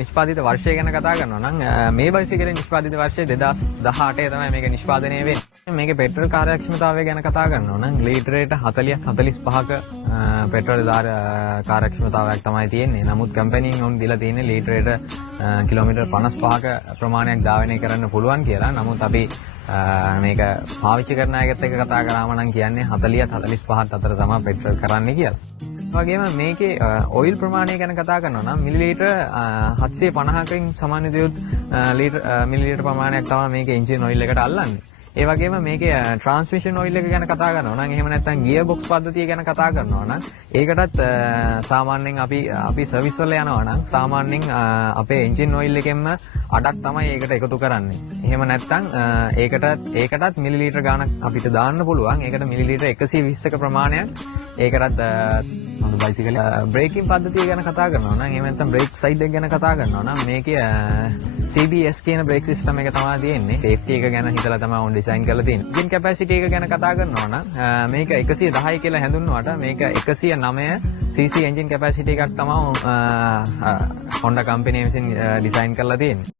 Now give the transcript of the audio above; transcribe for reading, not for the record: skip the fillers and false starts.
නිෂ්පාදිත වර්ෂය ගැන කතා කරනවා නම් මේ බයිසිකලේ නිෂ්පාදිත වර්ෂය 2018 තමයි මේක නිෂ්පාදනය වෙන්නේ. මේකේ පෙට්‍රල් කාර්යක්ෂමතාවය ගැන කතා කරනවා නම් ලීටරයට 40-45ක පෙට්‍රල් කාර්යක්ෂමතාවයක් තමයි තියෙන්නේ. නමුත් කම්පැනිෙන් උන් දීලා තියෙන්නේ ලීටරයට කිලෝමීටර් 55ක ප්‍රමාණයක් ධාවනය කරන්න පුළුවන් කියලා. නමුත් අපි මේක පාවිච්චි කරන අයත් එක්ක කතා කරාම නම් කියන්නේ 40-45ත් අතර තමයි පෙට්‍රල් කරන්නේ කියලා. වගේම මේකේ ඔයිල් ප්‍රමාණය ගැන කතා කරනවා නම් මිලිලීටර් 750කින් සමාන විදිහට මිලිලීටර් ප්‍රමාණයක් තමයි මේකේ එන්ජින් ඔයිල් එකට අල්ලන්නේ. ඒ වගේම මේකේ ට්‍රාන්ස්මිෂන් ඔයිල් එක ගැන කතා කරනවා නම් එහෙම නැත්නම් ගියර් බොක්ස් පද්ධතිය ගැන කතා කරනවා නම් ඒකටත් සාමාන්‍යයෙන් අපි සර්විස් වල යනවා නම් සාමාන්‍යයෙන් අපේ එන්ජින් ඔයිල් එකෙන්ම 8ක් තමයි ඒකට එකතු කරන්නේ. එහෙම නැත්නම් ඒකටත් මිලිලීටර් ගාණක් අපිට දාන්න පුළුවන්. ඒකට මිලිලීටර් 120ක ප්‍රමාණයක් ඒකටත් බයිසිකල් බ්‍රේකින් පද්ධතිය ගැන කතා කරනවා නම් එහෙම නැත්නම් බ්‍රේක් සයිඩ් එක ගැන කතා කරනවා නම් මේකේ CBS කියන බ්‍රේක් සිස්ටම් එක තමයි තියෙන්නේ. සේෆ්ටි එක ගැන හිතලා තමයි ඔවුන් ඩිසයින් කරලා තියෙන්නේ. එන්ජින් කැපැසිටි එක ගැන කතා කරනවා නම් මේක 110යි කියලා හැඳින්වුවාට මේක 109 cc එන්ජින් කැපැසිටි එකක් තමයි Honda කම්පැනි විසින් ඩිසයින් කරලා තියෙන්නේ.